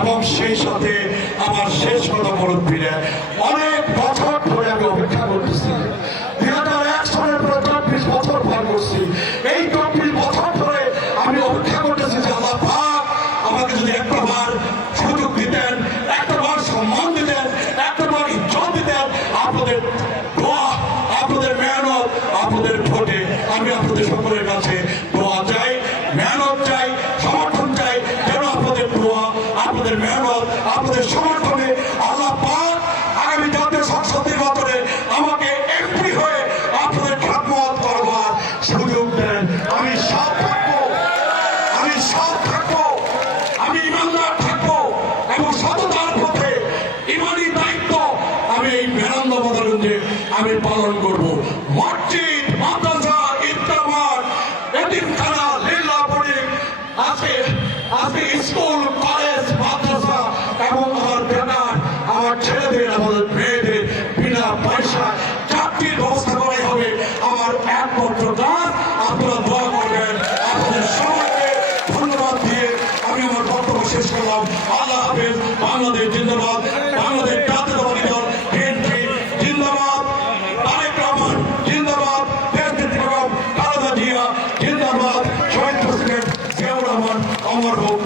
এবং সেই সাথে আমার শেষ কথা মুরব্বীরা অনেক বছর ধরে আমি অপেক্ষা করতেছি। 2001 সালের পর 24 বছর পার করছি। এই 24 বছর ধরে আমি অপেক্ষা করতেছি যে আল্লাহ পাক আমাকে যদি একটাবার সুযোগ দিতেন, একটাবার সম্মান দিতেন, একটাবার ইজ্জত দিতেন। আপনাদের দোয়া, আপনাদের মেহনত, আপনাদের ভোটে আমি আপনাদের সকলের কাছে দোয়া চাই, মেহনত চাই, সমর্থন চাই। যেন আপনাদের দোয়া, আপনাদের মেহনত, আপনাদের সমর্থনে আল্লাহ পাক আগামী জাতীয় সংসদ নির্বাচনে আমাকে এমপি হয়ে আপনাদের খেদমত করবার সুযোগ দেন। আমি সৎ থাকবো, আমি সৎ থাকবো, আমি ইমানদার থাকবো এবং সততার পথে ইমানি দায়িত্ব আমি এই মেরান্দা মাদারগঞ্জে আমি পালন করব। মসজিদ, মাদ্রাসা, ঈদগাহ মাঠ, এতিমখানা, লীলা বোর্ডিং, আজকে স্কুল, কলেজ, মাদ্রাসা এবং আমার বেকার, আমার ছেলেদের, আমাদের মেয়েদের বিনা পয়সা চাকরির ব্যবস্থা করাই হবে আমার একমাত্র কাজ। আপনারা দোয়া করবেন। আপনাদের সবাইকে ধন্যবাদ দিয়ে আমি আমার বক্তব্য শেষ করলাম। আল্লাহ হাফেজ। বাংলাদেশ জিন্দাবাদ, বাংলাদেশ জাতীয়তাবাদী দল বিএনপি জিন্দাবাদ, তারেক রহমান জিন্দাবাদ, দেশ বেগম খালেদা জিয়া জিন্দাবাদ, শহীদ প্রেসিডেন্ট জিয়াউর রহমান অমর হোক।